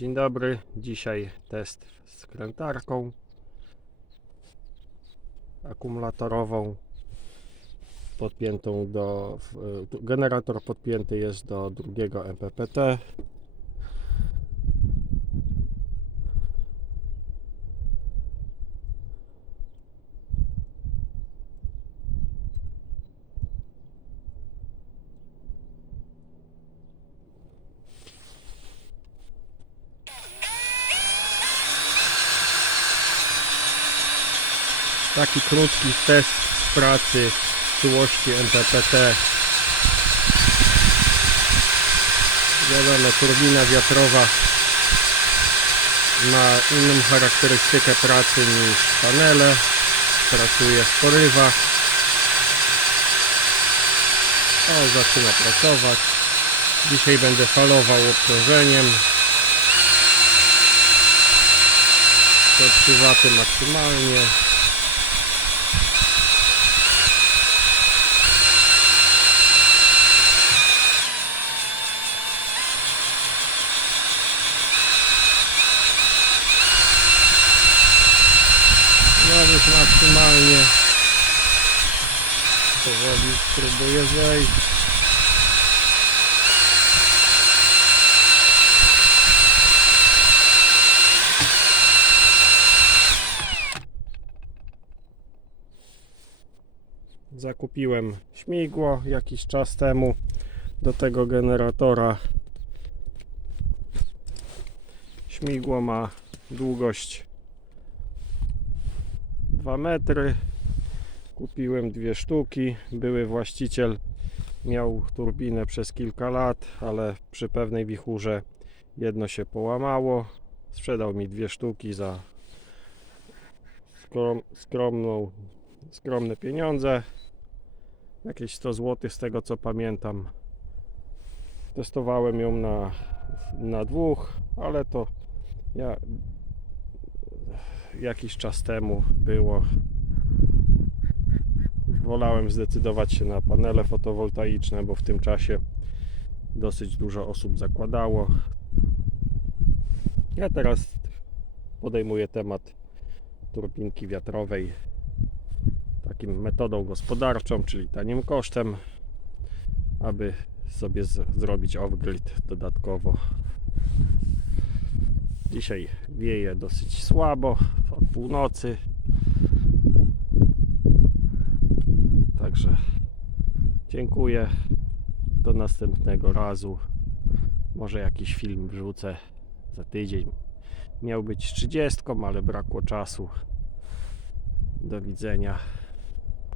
Dzień dobry. Dzisiaj test z krętarką akumulatorową podpiętą do generator podpięty jest do drugiego MPPT taki krótki test pracy czułości MPPT wiadomo turbina wiatrowa ma inną charakterystykę pracy niż panele. Pracuje w porywach. O zaczyna pracować. Dzisiaj będę falował obciążeniem. 103 W maksymalnie maksymalnie spróbuję zejść Zakupiłem śmigło jakiś czas temu do tego generatora. Śmigło ma długość 2 metry. Kupiłem dwie sztuki. Były właściciel miał turbinę przez kilka lat, ale przy pewnej wichurze jedno się połamało. Sprzedał mi dwie sztuki za skrom, skromną, skromne pieniądze. Jakieś 100 zł z tego co pamiętam. Testowałem ją na, na dwóch, ale to ja jakiś czas temu było. Wolałem zdecydować się na panele fotowoltaiczne, bo w tym czasie dosyć dużo osób zakładało. Ja teraz podejmuję temat turbinki wiatrowej takim metodą gospodarczą, czyli tanim kosztem, aby sobie zrobić off-grid dodatkowo. Dzisiaj wieje dosyć słabo od północy. Także dziękuję. Do następnego razu. Może jakiś film wrzucę za tydzień. Miał być 30, ale brakło czasu. Do widzenia.